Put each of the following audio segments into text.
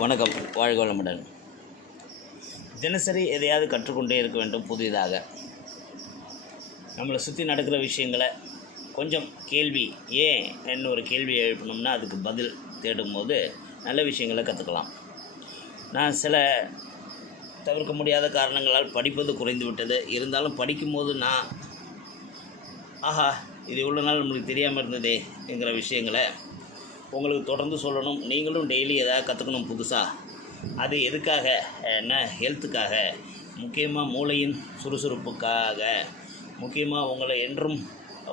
வணக்கம். வாழ்க வளமுடன். தினசரி எதையாவது கற்றுக்கொண்டே இருக்க வேண்டும் புதிதாக. நம்மளை சுற்றி நடக்கிற விஷயங்களை கொஞ்சம் கேள்வி ஏன் என்ன ஒரு கேள்வி எழுப்பணும்னா அதுக்கு பதில் தேடும்போது நல்ல விஷயங்களை கற்றுக்கலாம் நான் சில தவிர்க்க முடியாத காரணங்களால் படிப்பது குறைந்து விட்டது இருந்தாலும் படிக்கும்போது நான் ஆஹா இது இவ்வளோ நாள் நம்மளுக்கு தெரியாமல் இருந்ததே என்கிற விஷயங்களை உங்களுக்கு தொடர்ந்து சொல்லணும். நீங்களும் டெய்லி எதாவது கற்றுக்கணும் புதுசாக அது எதுக்காக? என்ன? ஹெல்த்துக்காக முக்கியமாக மூளையின் சுறுசுறுப்புக்காக. முக்கியமாக உங்களை என்றும்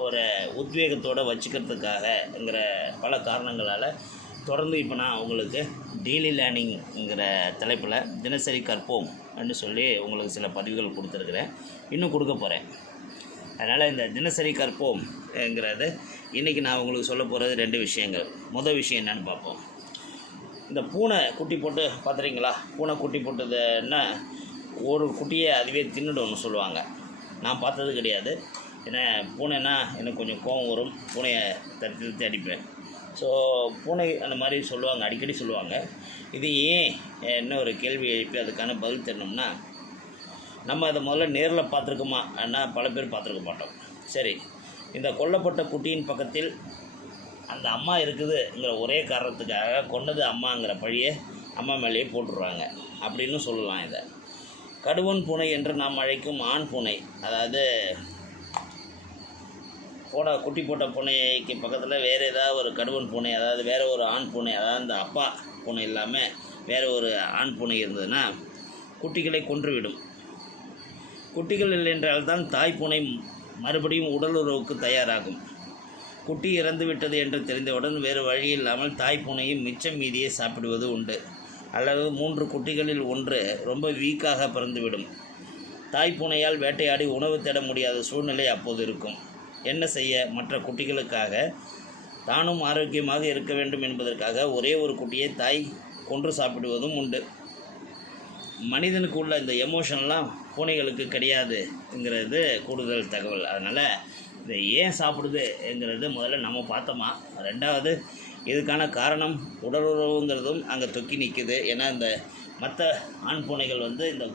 ஒரு உத்வேகத்தோடு வச்சுக்கிறதுக்காகங்கிற பல காரணங்களால் தொடர்ந்து இப்போ நான் உங்களுக்கு டெய்லி லேர்னிங்கிற தலைப்பில் தினசரி கற்போம் அப்படின்னு சொல்லி உங்களுக்கு சில பதிவுகள் கொடுத்துருக்குறேன். இன்னும் கொடுக்க போகிறேன் அதனால் இந்த தினசரி கற்போம்ங்கிறது இன்றைக்கி நான் உங்களுக்கு சொல்ல போகிறது ரெண்டு விஷயங்கள். முதல் விஷயம் என்னென்னு பார்ப்போம். இந்த பூனை குட்டி போட்டு பார்த்துறீங்களா? பூனை குட்டி போட்டதுன்னா ஒரு குட்டியை அதுவே தின்னுடும்னு சொல்லுவாங்க. நான் பார்த்தது கிடையாது. ஏன்னா பூனைன்னா எனக்கு கொஞ்சம் கோவம் வரும். பூனையை தட்டி தட்டி அடிப்பேன். ஸோ பூனை அந்த மாதிரி சொல்லுவாங்க அடிக்கடி சொல்லுவாங்க. இது ஏன் என்ன ஒரு கேள்வி எழுப்பி அதுக்கான பதில் தரணும்னா நம்ம அதை முதல்ல நேரில் பார்த்துருக்கோமா? ஆனால் பல பேர் பார்த்துருக்க மாட்டோம். சரி. இந்த கொல்லப்பட்ட குட்டியின் பக்கத்தில் அந்த அம்மா இருக்குதுங்கிற ஒரே காரணத்துக்காக கொண்டது அம்மாங்கிற பழியை அம்மா மேலேயே போட்டுடுறாங்க. அப்படின்னு சொல்லலாம் இதை. கடுவன் பூனை என்று நாம் அழைக்கும் ஆண் பூனை அதாவது போட குட்டி போட்ட பூனைக்கு பக்கத்தில் வேறு ஏதாவது ஒரு கடுவன் பூனை அதாவது வேறு ஒரு ஆண் பூனை அதாவது அந்த அப்பா பூனை இல்லாமல் வேறு ஒரு ஆண் பூனை இருந்ததுன்னா குட்டிகளை கொன்றுவிடும் குட்டிகள் இல்லை என்றால்தான் தாய் பூனை மறுபடியும் உடலுறவுக்கு தயாராகும். குட்டி இறந்துவிட்டது என்று தெரிந்தவுடன் வேறு வழி இல்லாமல் தாய் பூனையும் மிச்சம் மீதியை சாப்பிடுவது உண்டு. அல்லது மூன்று குட்டிகளில் ஒன்று ரொம்ப வீக்காக பிறந்துவிடும். தாய் பூனையால் வேட்டையாடி உணவு தேட முடியாத சூழ்நிலை அப்போது இருக்கும். என்ன செய்ய மற்ற குட்டிகளுக்காக? தானும் ஆரோக்கியமாக இருக்க வேண்டும் என்பதற்காக ஒரே ஒரு குட்டியை தாய் கொன்று சாப்பிடுவதும் உண்டு. மனிதனுக்கு உள்ள இந்த எமோஷன்லாம் பூனைகளுக்கு கிடையாதுங்கிறது கூடுதல் தகவல். அதனால் இதை ஏன் சாப்பிடுதுங்கிறது முதல்ல நம்ம பார்த்தோமா? ரெண்டாவது இதுக்கான காரணம் உடலுறவுங்கிறதும் அங்கே தொக்கி நிற்குது ஏன்னா இந்த மற்ற ஆண் பூனைகள் வந்து இந்த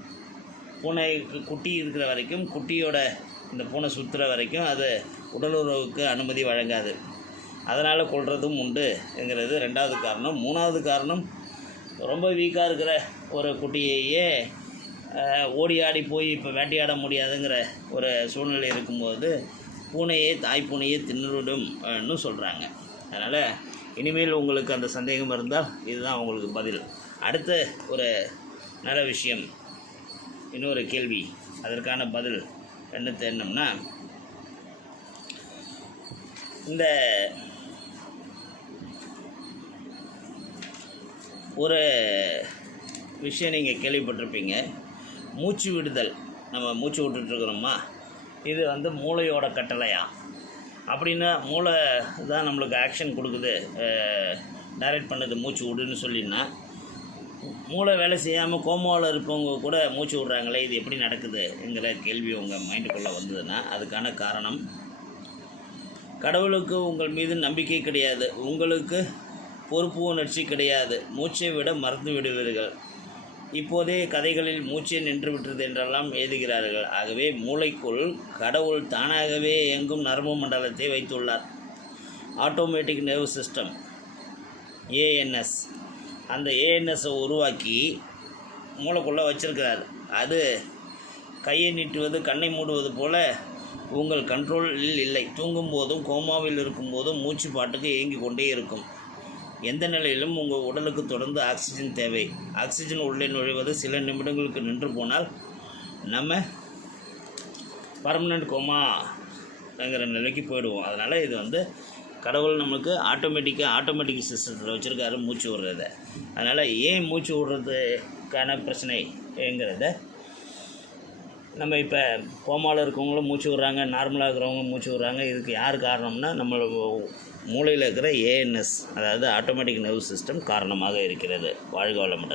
பூனைக்கு குட்டி இருக்கிற வரைக்கும் குட்டியோட இந்த பூனை சுற்றுற வரைக்கும் அது உடலுறவுக்கு அனுமதி வழங்காது. அதனால் கொள்றதும் உண்டுங்கிறது ரெண்டாவது காரணம். மூணாவது காரணம் ரொம்ப வீக்காக இருக்கிற ஒரு குட்டியையே ஓடி ஆடி போய் இப்போ வேட்டையாட முடியாதுங்கிற ஒரு சூழ்நிலை இருக்கும்போது பூனையே தாய் பூனையே தின்னுவிடும்னு சொல்கிறாங்க அதனால் இனிமேல் உங்களுக்கு அந்த சந்தேகம் இருந்தால் இதுதான் உங்களுக்கு பதில். அடுத்த ஒரு நல்ல விஷயம். இன்னொரு கேள்வி. அதற்கான பதில் என்ன தெரியணும்னா இந்த ஒரு விஷயம் நீங்கள் கேள்விப்பட்டிருப்பீங்க. மூச்சு விடுதல். நம்ம மூச்சு விட்டுட்ருக்குறோமா இது வந்து மூளையோட கட்டளையா? அப்படின்னா மூளை தான் நம்மளுக்கு ஆக்ஷன் கொடுக்குது. டைரக்ட் பண்ணுது மூச்சு விடுன்னு சொல்லினா மூளை வேலை செய்யாமல் கோமாவில் இருப்பவங்க கூட மூச்சு விட்றாங்களே இது எப்படி நடக்குதுங்கிற கேள்வி உங்கள் மைண்டுக்குள்ளே வந்ததுன்னா அதுக்கான காரணம் கடவுளுக்கு உங்கள் மீது நம்பிக்கை கிடையாது. உங்களுக்கு பொறுப்பு உணர்ச்சி கிடையாது. மூச்சை விட மறந்து விடுவீர்கள். இப்போதே கதைகளில் மூச்சை நின்று விட்டது என்றெல்லாம் எழுதுகிறார்கள். ஆகவே மூளைக்குள் கடவுள் தானாகவே இயங்கும் நரம்பு மண்டலத்தை வைத்துள்ளார். ஆட்டோமேட்டிக் நர்வ் சிஸ்டம் ஏஎன்எஸ் அந்த ஏஎன்எஸ்ஸை உருவாக்கி மூளைக்குள்ளே வச்சிருக்கிறார். அது கையை நீட்டுவது கண்ணை மூடுவது போல உங்கள் கண்ட்ரோலில் இல்லை. தூங்கும் போதும் கோமாவில் இருக்கும்போதும் மூச்சு பாட்டுக்கு இயங்கி கொண்டே இருக்கும். எந்த நிலையிலும் உங்கள் உடலுக்கு தொடர்ந்து ஆக்சிஜன் தேவை. ஆக்சிஜன் உள்ளே நுழைவது சில நிமிடங்களுக்கு நின்று போனால் நம்ம பர்மனண்ட் கோமாங்கிற நிலைக்கு போயிடுவோம். அதனால் இது வந்து கடவுள் நம்மளுக்கு ஆட்டோமேட்டிக்காக ஆட்டோமேட்டிக் சிஸ்டத்தில் வச்சுருக்காரு மூச்சு விடுறத. அதனால் ஏன் மூச்சு விடுறதுக்கான பிரச்சனைங்கிறத நம்ம இப்போ கோமாவில் இருக்கவங்களும் மூச்சு விட்றாங்க நார்மலாக இருக்கிறவங்க மூச்சு விட்றாங்க. இதுக்கு யார் காரணம்னா நம்ம மூளையில் இருக்கிற ஏஎன்எஸ் அதாவது ஆட்டோமேட்டிக் நர்வ் சிஸ்டம் காரணமாக இருக்கிறது. வாழ்க வளமுடன்.